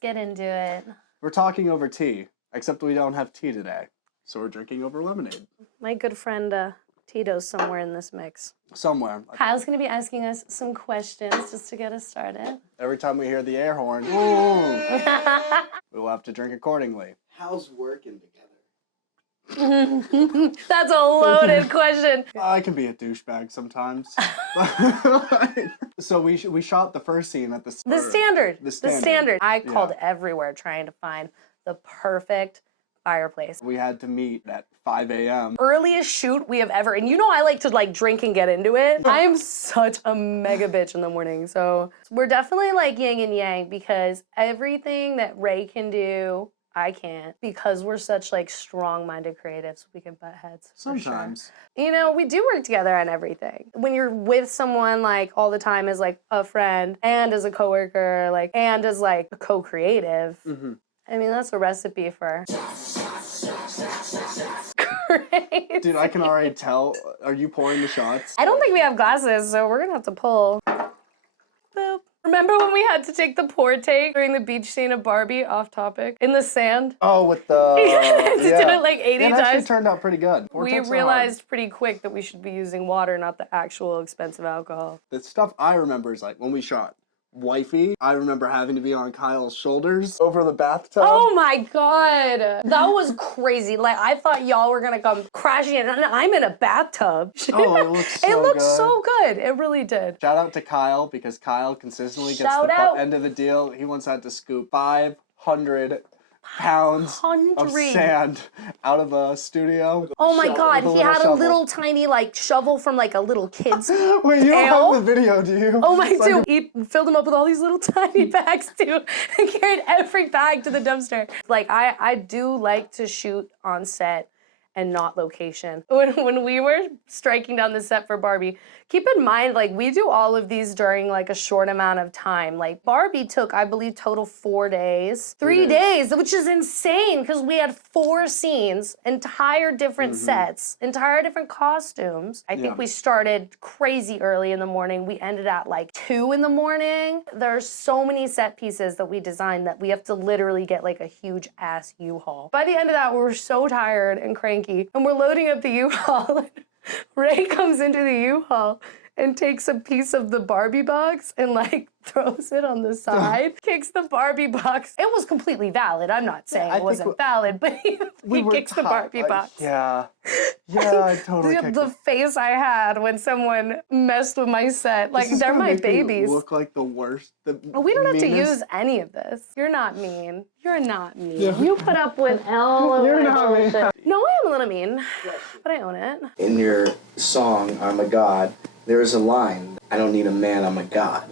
Let's get into it. We're talking over tea, except we don't have tea today. So we're drinking over lemonade. My good friend Tito's somewhere in this mix. Somewhere. Kyle's going to be asking us some questions just to get us started. Every time we hear the air horn, we'll have to drink accordingly. How's working together? That's a loaded question. I can be a douchebag sometimes. So we shot the first scene at the standard. The standard. I called everywhere trying to find the perfect fireplace. We had to meet at 5 a.m. Earliest shoot we have ever, and you know I like to drink and get into it. I am such a mega bitch in the morning, so we're definitely like yin and yang because everything that Ray can do, I can't, because we're such strong-minded creatives. We can butt heads. Sometimes. Sure. You know, we do work together on everything. When you're with someone all the time as a friend and as a coworker, and as a co-creative, I mean, that's a recipe for crazy. Dude, I can already tell. Are you pouring the shots? I don't think we have glasses, so we're gonna have to pull. Boop. Remember when we had to take the pour take during the beach scene of Barbie, off topic, in the sand? Oh, with the... Did it 80 times. It actually times. turned out pretty good. We realized pretty quick that we should be using water, not the actual expensive alcohol. The stuff I remember is when we shot Wifey, I remember having to be on Kyle's shoulders over the bathtub. Oh my God. That was crazy. I thought y'all were gonna come crashing in, and I'm in a bathtub. Oh, it looks so It looked good. so good. It really did. Shout out to Kyle, because Kyle consistently gets Shout the out. end of the deal. He once had to scoop 500 pounds of sand out of a studio. Oh my God, with he had shovel. a little tiny shovel from a little kid's Wait, you don't have the video, do you? Oh my God, he filled him up with all these little tiny bags too and carried every bag to the dumpster. I do like to shoot on set and not location. When we were striking down the set for Barbie, keep in mind, we do all of these during a short amount of time. Barbie took, I believe, total 4 days. 3 days, which is insane because we had 4 scenes, entire different sets, entire different costumes. I think we started crazy early in the morning. We ended at 2 in the morning. There are so many set pieces that we designed that we have to literally get a huge ass U-Haul. By the end of that, we were so tired and cranky. And we're loading up the U-Haul. Ray comes into the U-Haul and takes a piece of the Barbie box and throws it on the side, kicks the Barbie box. It was completely valid. I'm not saying it wasn't valid, but he kicks the Barbie box. Yeah, I totally kicked The face I had when someone messed with my set, they're my babies. Look like the worst. We don't have to use any of this. You're not mean. You're not mean. Yeah. You put up with all of my bullshit. No, I am a little mean, but I own it. In your song, I'm a God, there's a line, I don't need a man, I'm a God.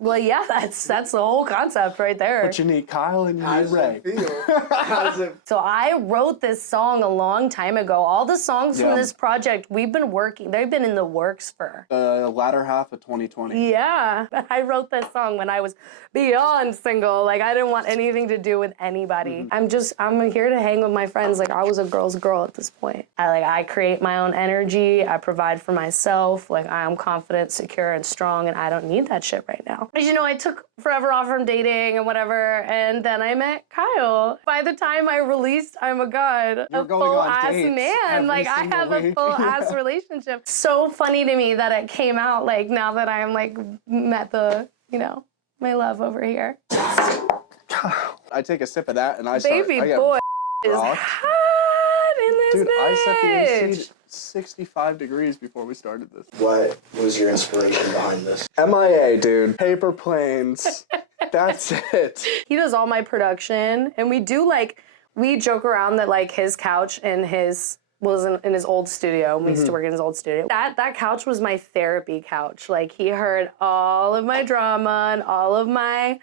Well, yeah, that's the whole concept right there. But you need Kyle and you need Ray. How does it So I wrote this song a long time ago. All the songs from this project, we've been working, they've been in the works for. The latter half of 2020. Yeah, I wrote this song when I was beyond single. I didn't want anything to do with anybody. I'm here to hang with my friends. I was a girl's girl at this point. I create my own energy. I provide for myself. I'm confident, secure, and strong, and I don't need that shit right now. As you know, I took forever off from dating and whatever, and then I met Kyle. By the time I released I'm a God, a full-ass man. I have a full-ass relationship. So funny to me that it came out, now that I'm, met the, my love over here. I take a sip of that and I Baby boy is hot in this Dude, I set the AC bitch. to 65 degrees before we started this. What was your inspiration behind this? MIA, dude. Paper planes. That's it. He does all my production, and we do we joke around that his couch and his was in his old studio. We used to work in his old studio. That couch was my therapy couch. He heard all of my drama and all of my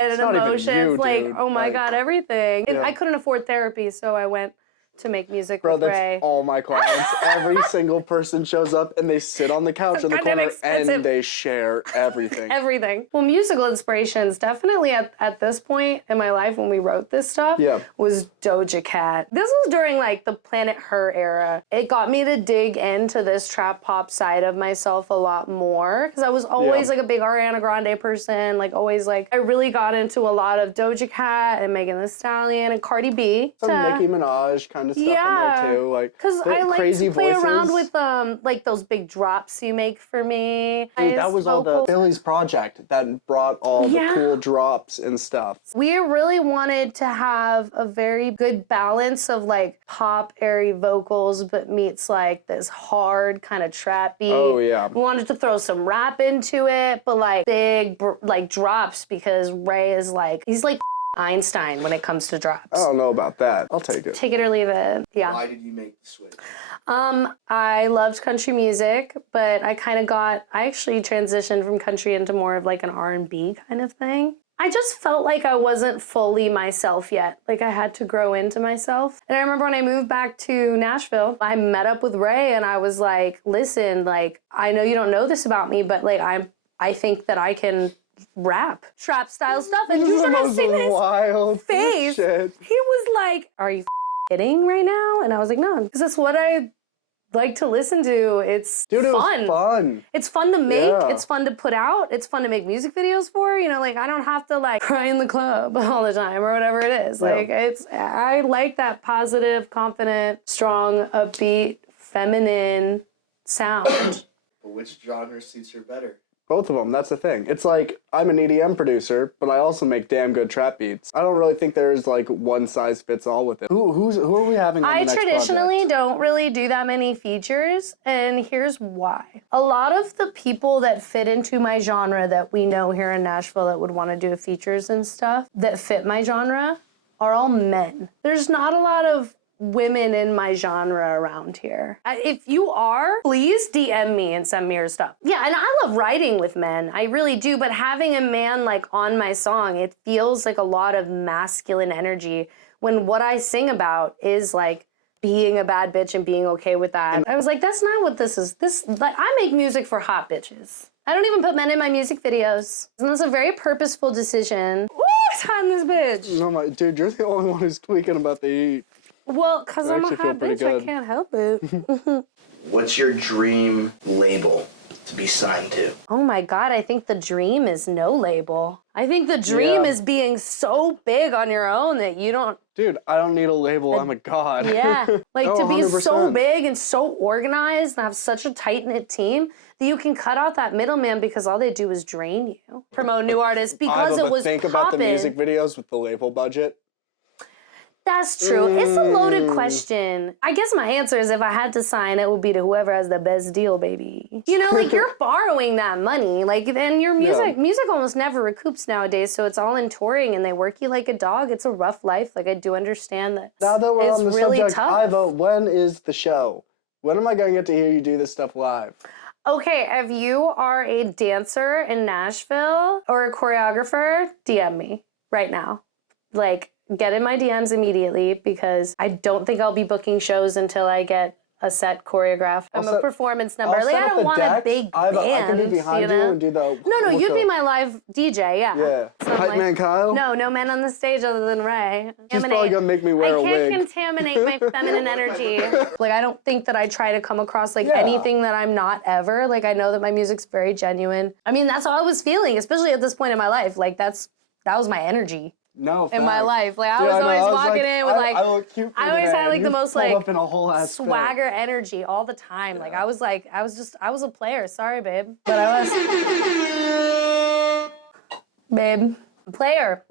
and emotions. Even you, dude. Oh my God, everything. And I couldn't afford therapy, so I went to make music Bro, with that's Ray. all my clients. Every single person shows up and they sit on the couch in the goddamn corner expensive. and they share everything. Everything. Well, musical inspirations definitely at this point in my life when we wrote this stuff was Doja Cat. This was during like the Planet Her era. It got me to dig into this trap pop side of myself a lot more because I was always like a big Ariana Grande person. Like always like I really got into a lot of Doja Cat and Megan Thee Stallion and Cardi B. Some Nicki Minaj kind of stuff in there too. Like because I like crazy to play voices. around with like those big drops you make for me. Dude, that was all the Philly's project that brought all the cool drops and stuff. We really wanted to have a very good balance of like pop airy vocals but meets like this hard kind of trap beat. Oh yeah. We wanted to throw some rap into it but like big like drops because Ray is like he's like Einstein when it comes to drops. I don't know about that. I'll take it. Take it or leave it. Yeah. Why did you make the switch? I loved country music, but I actually transitioned from country into more of like an R&B kind of thing. I just felt like I wasn't fully myself yet. Like I had to grow into myself. And I remember when I moved back to Nashville, I met up with Ray and I was like, listen, like, I know you don't know this about me, but like, I think that I can rap trap style stuff. And you should have seen his wild face. Shit. He was like, are you kidding right now? And I was like, no, because that's what I like to listen to. It's Dude, it fun. was fun. It's fun to make. Yeah. It's fun to put out. It's fun to make music videos for. You know, like I don't have to like cry in the club all the time or whatever it is. Like I like that positive, confident, strong, upbeat, feminine sound. But which genre suits her better? Both of them, that's the thing. It's like, I'm an EDM producer, but I also make damn good trap beats. I don't really think there's like one size fits all with it. Who are we having on the next traditionally project? don't really do that many features, and here's why. A lot of the people that fit into my genre that we know here in Nashville that would want to do features and stuff that fit my genre are all men. There's not a lot of women in my genre around here. If you are, please DM me and send me your stuff. Yeah, and I love writing with men. I really do, but having a man like on my song, it feels like a lot of masculine energy when what I sing about is like being a bad bitch and being okay with that. I was like, that's not what this is. Like, I make music for hot bitches. I don't even put men in my music videos. And that's a very purposeful decision. Ooh, it's hot in this bitch. No, dude, you're the only one who's tweaking about the heat. Well, because I'm a actually feel hot pretty bitch, I good. can't help it. What's your dream label to be signed to? Oh my God, I think the dream is no label. I think the dream is being so big on your own that you don't... Dude, I don't need a label, I'm a god. Yeah, like No, to be so 100%. big and so organized and have such a tight-knit team that you can cut out that middleman because all they do is drain you. Promote new artists because But it was think about the poppin'. music videos with the label budget. That's true. It's a loaded question. I guess my answer is if I had to sign, it would be to whoever has the best deal, baby. You know, like you're borrowing that money. Like then your music almost never recoups nowadays. So it's all in touring and they work you like a dog. It's a rough life. Like I do understand that. Now that we're it's on the really subject, tough. Iva, when is the show? When am I going to get to hear you do this stuff live? Okay, if you are a dancer in Nashville or a choreographer, DM me right now. Like, get in my DMs immediately because I don't think I'll be booking shows until I get a set choreographed. I'm a performance number. I'll Like, set I up don't the want a decks. big I band. can be behind you and do the... No, you'd be my live DJ, yeah. Yeah. So I'm Hype like, Man Kyle? No men on the stage other than Ray. She's probably going to make me wear a I wig. can't contaminate my feminine energy. Like, I don't think that I try to come across like anything that I'm not ever. Like, I know that my music's very genuine. I mean, that's how I was feeling, especially at this point in my life. Like, that was my energy. No, In my facts. life. Like, I Dude, was know, always I was walking in with like, I look cute for I always today, had like and the you most pulled like up in a whole ass fit. swagger energy all the time. Like I was a player. Sorry, babe. But I was. Babe. Player.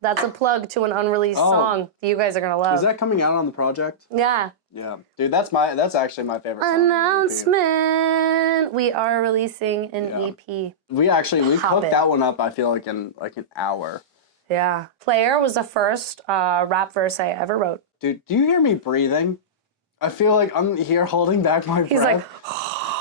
That's a plug to an unreleased song that you guys are gonna love. Is that coming out on the project? Yeah. Yeah. Dude, that's actually my favorite song. Announcement. We are releasing an EP. We cooked that one up, I feel like in like an hour. Yeah. Player was the first rap verse I ever wrote. Dude, do you hear me breathing? I feel like I'm here holding back my breath. He's like,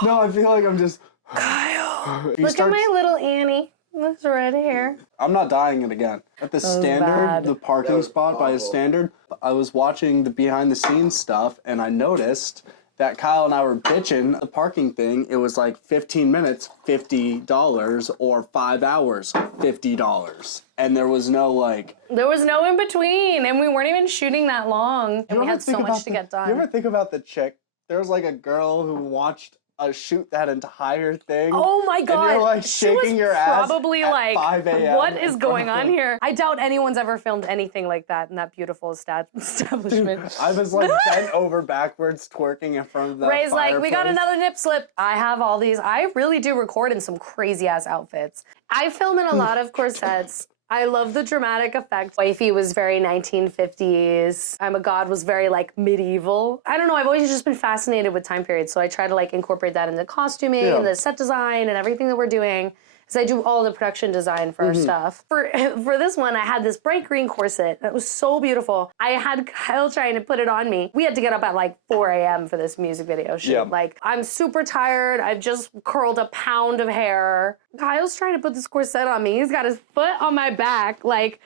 no, I feel like I'm just... Kyle. Look at my little Annie. That's right here. I'm not dying it again. At the standard, bad. the parking spot by the standard, I was watching the behind the scenes stuff, and I noticed that Kyle and I were bitching the parking thing. It was like 15 minutes, $50, or 5 hours, $50. And there was no like... There was no in between, and we weren't even shooting that long, and we had so much to get done. You ever think about the chick? There was like a girl who watched shoot that entire thing. Oh my God. And you're like shaking your ass probably at like, 5 a.m. what is going on here? I doubt anyone's ever filmed anything like that in that beautiful establishment. I was like bent over backwards twerking in front of that Ray's like, we got fireplace. another nip slip. I have all these. I really do record in some crazy ass outfits. I film in a lot of corsets. I love the dramatic effect. Wifey was very 1950s. I'm a God was very like medieval. I don't know, I've always just been fascinated with time periods, so I try to like incorporate that into costuming and the set design and everything that we're doing. Because I do all the production design for our stuff. For this one, I had this bright green corset that was so beautiful. I had Kyle trying to put it on me. We had to get up at like 4 a.m. for this music video shoot. Yeah. Like, I'm super tired. I've just curled a pound of hair. Kyle's trying to put this corset on me. He's got his foot on my back, like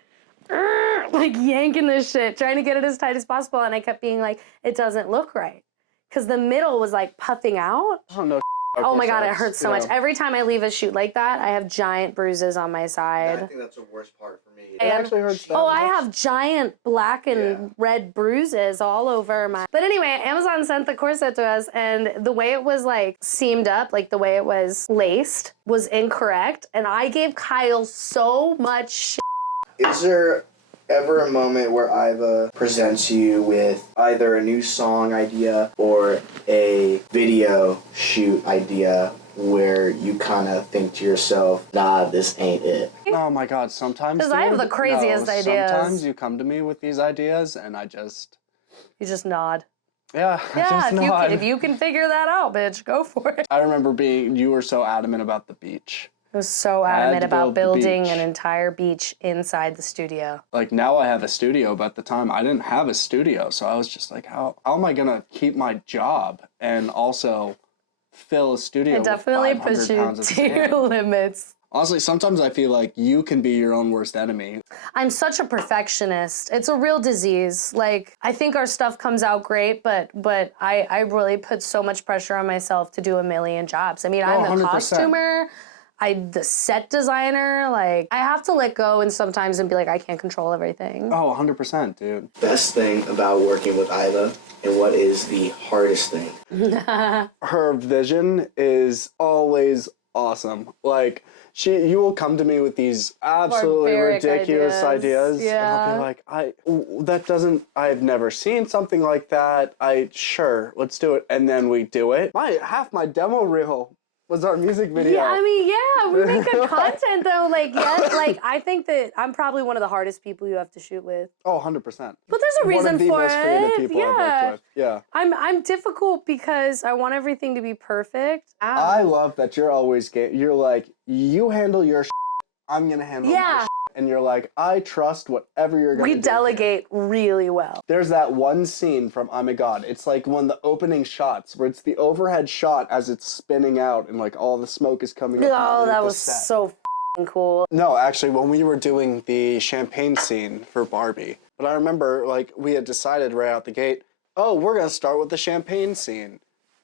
yanking this shit, trying to get it as tight as possible. And I kept being like, it doesn't look right. Because the middle was like puffing out. Oh, no. Oh my God, it hurts so much. Every time I leave a shoot like that, I have giant bruises on my side. I think that's the worst part for me. It actually hurts that I much? have giant black and red bruises all over my... But anyway, Amazon sent the corset to us, and the way it was like seamed up, like the way it was laced, was incorrect. And I gave Kyle so much shit. Is there ever a moment where Iva presents you with either a new song idea or a video shoot idea where you kind of think to yourself, nah, this ain't it? Oh my God, sometimes... Because I have the craziest ideas. Sometimes you come to me with these ideas and I just... You just nod. Yeah, I Yeah, just nod. if you can figure that out, bitch, go for it. I remember you were so adamant about the beach. I was so Had adamant to about build the building beach. an entire beach inside the studio. Like now I have a studio, but at the time I didn't have a studio. So I was just like, how am I going to keep my job and also fill a studio It definitely with puts 500 you pounds of to sand? your limits. Honestly, sometimes I feel like you can be your own worst enemy. I'm such a perfectionist. It's a real disease. Like, I think our stuff comes out great, but I really put so much pressure on myself to do a million jobs. I mean, I'm the 100%. costumer, the set designer. Like, I have to let go and sometimes and be like, I can't control everything. Oh, 100%, dude. Best thing about working with Iva and what is the hardest thing? Her vision is always awesome. Like, you will come to me with these absolutely Barbaric ridiculous ideas. Yeah. And I'll be like, I've never seen something like that. Sure, let's do it. And then we do it. Half my demo reel was our music video. Yeah, I mean, yeah, we make good content though. Like, yes, like I think that I'm probably one of the hardest people you have to shoot with. Oh, 100%. But there's a reason One of the for most creative it. people I've worked with. Yeah. I'm difficult because I want everything to be perfect. I love that you're always you're like, you handle your I'm gonna handle my and you're like, I trust whatever you're gonna do. We delegate really well. There's that one scene from Oh My God. It's like one of the opening shots where it's the overhead shot as it's spinning out and like all the smoke is coming up. Oh, that was so cool. No, actually, when we were doing the champagne scene for Barbie, but I remember like we had decided right out the gate, oh, we're gonna start with the champagne scene.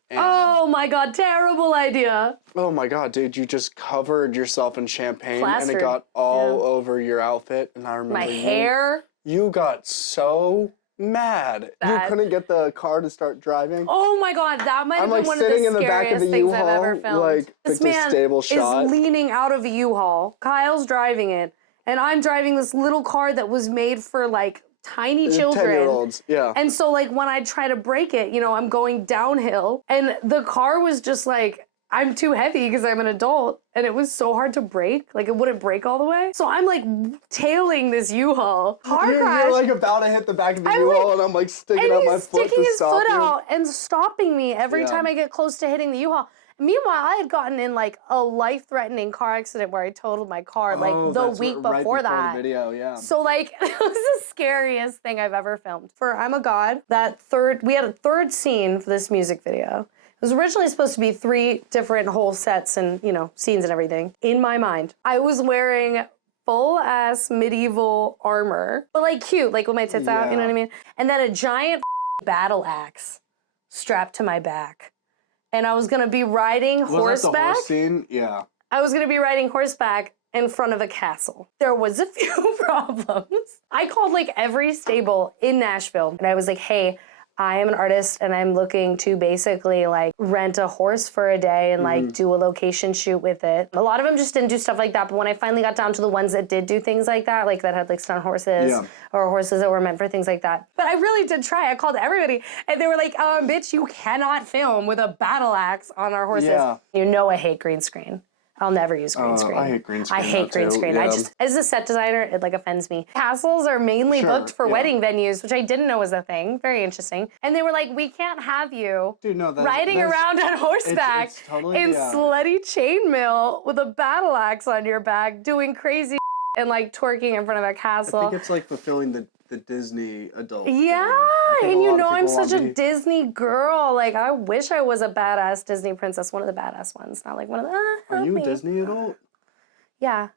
And, oh my God, terrible idea. oh my God, dude, you just covered yourself in champagne Plastered. and it got all over your outfit. And I remember My hair. You got so mad. You couldn't get the car to start driving. Oh my God, that might have I'm been like one of sitting the in the back of scariest the things I've ever U-Haul, filmed. like This picked a man stable shot. is leaning out of a U-Haul. Kyle's driving it, and I'm driving this little car that was made for like tiny children. 10-year-olds, yeah. And so like when I try to brake it, you know, I'm going downhill, and the car was just like, I'm too heavy because I'm an adult, and it was so hard to brake. Like it wouldn't brake all the way. So I'm like tailing this U-Haul. Car crash. You're like about to hit the back of the U-Haul, and I'm like sticking out my foot to sticking his stop foot you. out and stopping me every time I get close to hitting the U-Haul. Meanwhile, I had gotten in like a life-threatening car accident where I totaled my car like the week before that. The video, yeah. So like it was the scariest thing I've ever filmed. For I'm a God, we had a third scene for this music video. It was originally supposed to be 3 different whole sets and, you know, scenes and everything. In my mind, I was wearing full ass medieval armor, but like cute, like with my tits out, you know what I mean? And then a giant battle axe strapped to my back. And I was gonna be riding horseback. Was that the horse scene? Yeah. I was gonna be riding horseback in front of a castle. There was a few problems. I called like every stable in Nashville and I was like, hey, I am an artist and I'm looking to basically like rent a horse for a day and like do a location shoot with it. A lot of them just didn't do stuff like that, but when I finally got down to the ones that did do things like that had like stunt horses or horses that were meant for things like that. But I really did try. I called everybody and they were like, bitch, you cannot film with a battle axe on our horses. Yeah. You know I hate green screen. I'll never use green screen. I hate green screen. I hate green screen. Yeah. I just, as a set designer, it like offends me. Castles are mainly booked for wedding venues, which I didn't know was a thing. Very interesting. And they were like, we can't have you riding around on horseback it's totally, in slutty chainmail with a battle axe on your back, doing crazy and like twerking in front of a castle. I think it's like fulfilling the Disney adult. Yeah, and you know I'm such a Disney girl. Like I wish I was a badass Disney princess, one of the badass ones, not like one of the. Are you a Disney adult? Yeah.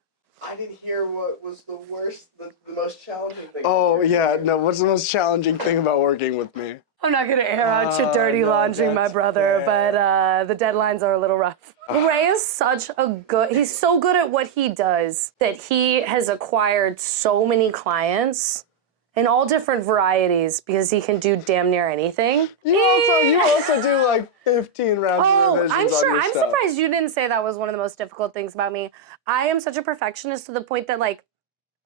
I didn't hear what was the worst, the most challenging thing. Oh yeah, no. What's the most challenging thing about working with me? I'm not gonna air out your dirty laundry, my brother, but the deadlines are a little rough. Ray is he's so good at what he does that he has acquired so many clients in all different varieties because he can do damn near anything. You also do like 15 rounds of revisions I'm sure. on your I'm stuff. surprised you didn't say that was one of the most difficult things about me. I am such a perfectionist to the point that like,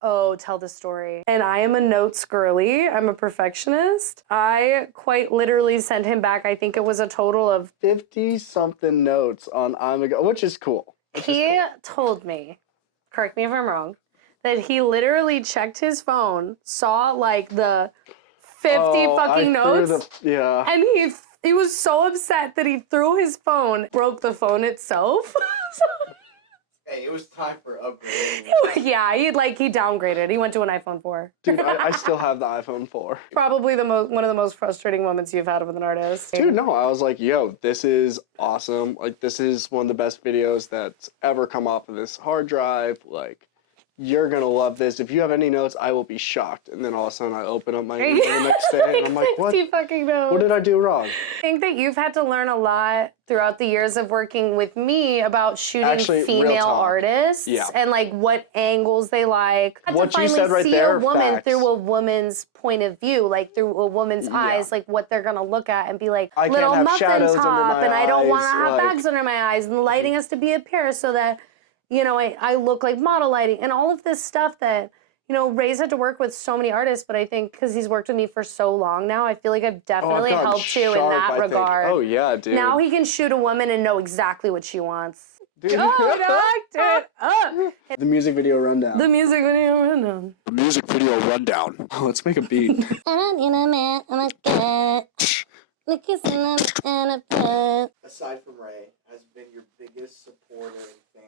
oh, tell the story. And I am a notes girly. I'm a perfectionist. I quite literally sent him back, I think it was a total of 50-something notes on I'm a Go, which is cool. He told me, correct me if I'm wrong, that he literally checked his phone, saw like the 50 fucking notes, and he was so upset that he threw his phone, broke the phone itself. Hey, it was time for upgrading. Yeah, he downgraded. He went to an iPhone 4. Dude, I still have the iPhone 4. Probably one of the most frustrating moments you've had with an artist. Dude, no, I was like, yo, this is awesome. Like, this is one of the best videos that's ever come off of this hard drive. Like, you're gonna love this. If you have any notes, I will be shocked. And then all of a sudden I open up my email the next day and I'm like, what? Fucking notes. What did I do wrong? I think that you've had to learn a lot throughout the years of working with me about shooting female artists and like what angles they like. What you said right there, a woman facts. through a woman's point of view, like through a woman's eyes, like what they're gonna look at and be like, I little can't have muffin shadows under top, my and I don't want to eyes, have like- bags under my eyes, and the lighting has to be a pair so that, you know, I look like model lighting and all of this stuff that, you know, Ray's had to work with so many artists, but I think because he's worked with me for so long now, I feel like I've definitely helped you in that regard. Oh, yeah, dude. Now he can shoot a woman and know exactly what she wants. Dude. Oh, knocked it up. The music video rundown. The music video rundown. The music video rundown. Oh, let's make a beat. Aside from Ray, has been your biggest supporter and fan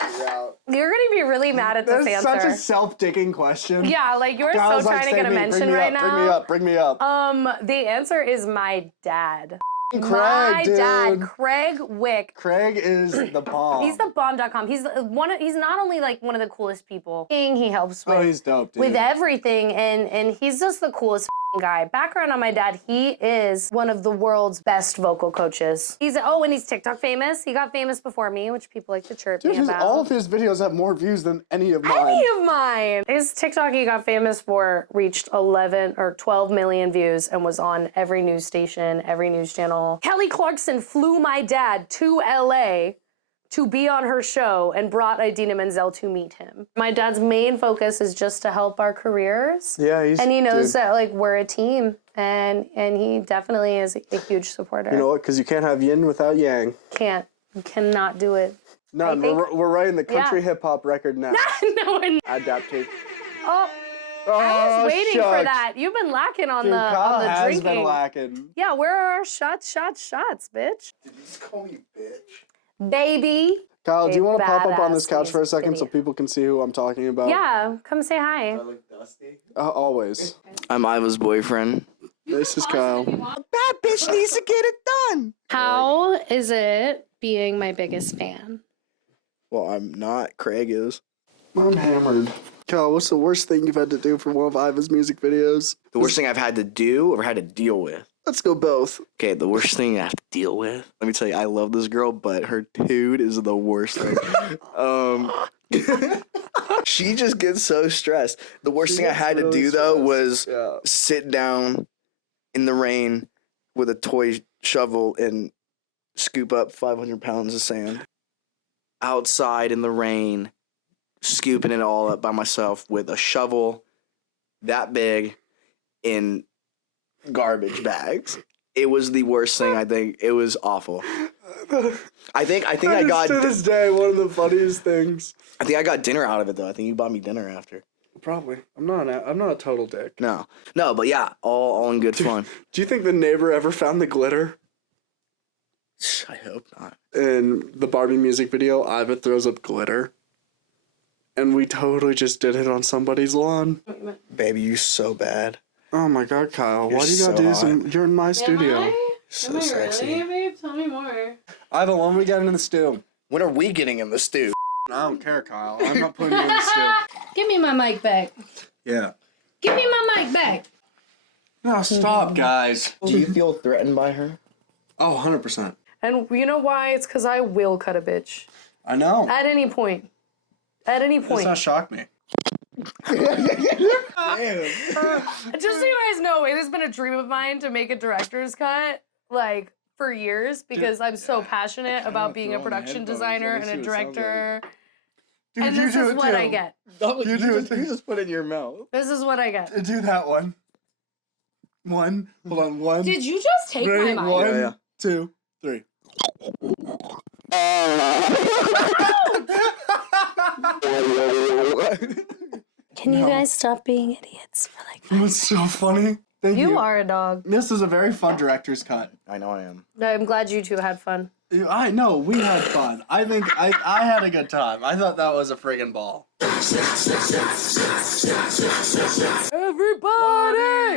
throughout. You're gonna be really mad at this answer. That's such a self-digging question. Yeah, like you're so trying to get a mention right now. Bring me up. The answer is my dad. Craig, dude. Dad, Craig Wich. Craig is the bomb. He's the bomb.com. He's not only like one of the coolest people. He helps with, he's dope, dude. with everything, and he's just the coolest guy. Background on my dad, he is one of the world's best vocal coaches. And he's TikTok famous. He got famous before me, which people like to chirp me about. All of his videos have more views than any of mine. His TikTok he got famous for reached 11 or 12 million views and was on every news station, every news channel. Kelly Clarkson flew my dad to LA to be on her show and brought Idina Menzel to meet him. My dad's main focus is just to help our careers. Yeah, and he knows that like we're a team, and he definitely is a huge supporter. You know what? Because you can't have yin without yang. You cannot do it. No, we're writing the country hip hop record now. No, we're not. Adaptation. I was waiting for that. You've been lacking on Kyle the has drinking. been lacking. Yeah, where are our shots, bitch? Did you just call me bitch? Baby. Kyle, do you want to pop up on this badass couch for a second baby. so people can see who I'm talking about? Yeah, come say hi. I look dusty. Always. I'm Iva's boyfriend. This is Kyle. A bad bitch needs to get it done. How is it being my biggest fan? Well, I'm not. Craig is. I'm hammered. Kyle, what's the worst thing you've had to do for one of Iva's music videos? The worst thing I've had to do or had to deal with? Let's go both. Okay, the worst thing I have to deal with. Let me tell you, I love this girl, but her dude is the worst thing. She just gets so stressed. The worst thing I had to do though was sit down in the rain with a toy shovel and scoop up 500 pounds of sand. Outside in the rain, scooping it all up by myself with a shovel that big in garbage bags. It was the worst thing, I think. It was awful. I think I got to this day one of the funniest things. I think I got dinner out of it though. I think you bought me dinner after. Probably. I'm not a total dick. No, but yeah, all in good fun. Do you think the neighbor ever found the glitter? I hope not. In the Barbie music video, Iva throws up glitter. And we totally just did it on somebody's lawn. Baby, you so bad. Oh my god, Kyle. You're Why do you gotta so do hot. some? You're in my studio. So Am I sexy. really, babe? Tell me more. Iva, when we get in the stew? When are we getting in the stew? I don't care, Kyle. I'm not putting you in the stew. Give me my mic back. Yeah. Give me my mic back. No, stop, guys. Do you feel threatened by her? Oh, 100%. And you know why? It's because I will cut a bitch. I know. At any point. At any Does point. not shock me. Damn. Just so you guys know, it has been a dream of mine to make a director's cut, like, for years, because I'm so passionate about being a production designer and a director. Dude, And you this do is it what too. I get. You do it. You just put it in your mouth. This is what I get. Do that one. One. Hold on. One. Did you just take Ready? my mic? One, Yeah. 2, 3. Can you guys stop being idiots for like 5 That's so funny. Thank you. You are a dog. This is a very fun director's cut. I know I am. I'm glad you two had fun. I know, we had fun. I think I had a good time. I thought that was a friggin' ball. Everybody!